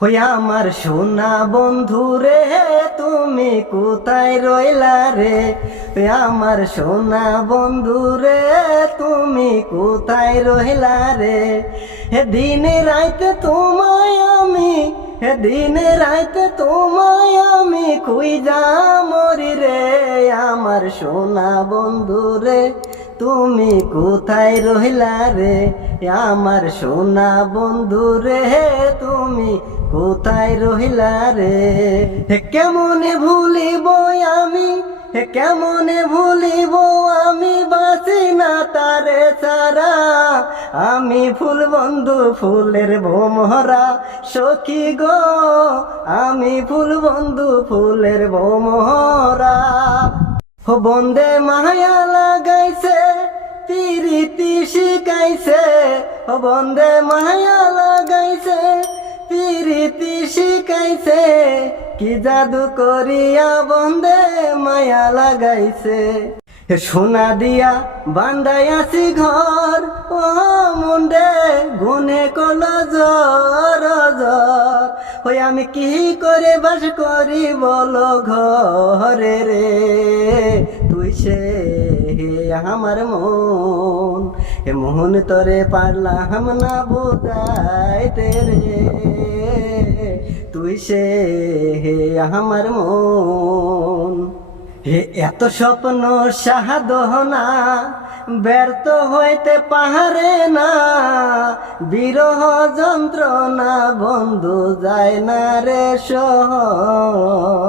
হই আমার সোনা বন্ধু রে, তুমি কোথায় রইলা রে? ওই আমার সোনা বন্ধু রে, তুমি কোথায় রইলা রে? হে দিনে রাইতে তোমায় আমি, হে দিনে রাইতে তোমায় আমি খুঁজা মরি রে। আমার সোনা বন্ধু রে, তুমি কোথায় রইলা রে? আমার সোনা বন্ধু রে, তুমি কোথায় রহিলা রে? হে কেমনে ভুলিব আমি, হে কেমনে ভুলিব আমি, বাঁচি না তারে ছাড়া। আমি ফুল বন্ধু ফুলের ভোমরা সখী গো, আমি ফুল বন্ধু ফুলের ভোমরা। ও বন্দে মায়া লাগাইছে, পিরিতি শিখাইছে। ও বন্দে মায়া লাগাইছে, পিরিতি শিখাইছে। কি জাদু করিয়া বন্দে মায়া লাগাইছে। সোনা দিয়া বান্ধাইয়াছি ঘর, ও মুন্ডে গুনে কল জ্বর জ্বর। ওই আমি কি করে বাস করি বলো ঘরে রে? তুই সে আমার মন, এ মোহন তরে পারলাম না বুঝাইতে রে। তুই সে আমার মন। হে এত স্বপ্ন সাধনা ব্যর্থ হইতে পারে না, বিরহ যন্ত্রণা বন্ধু যায় না রে সহ।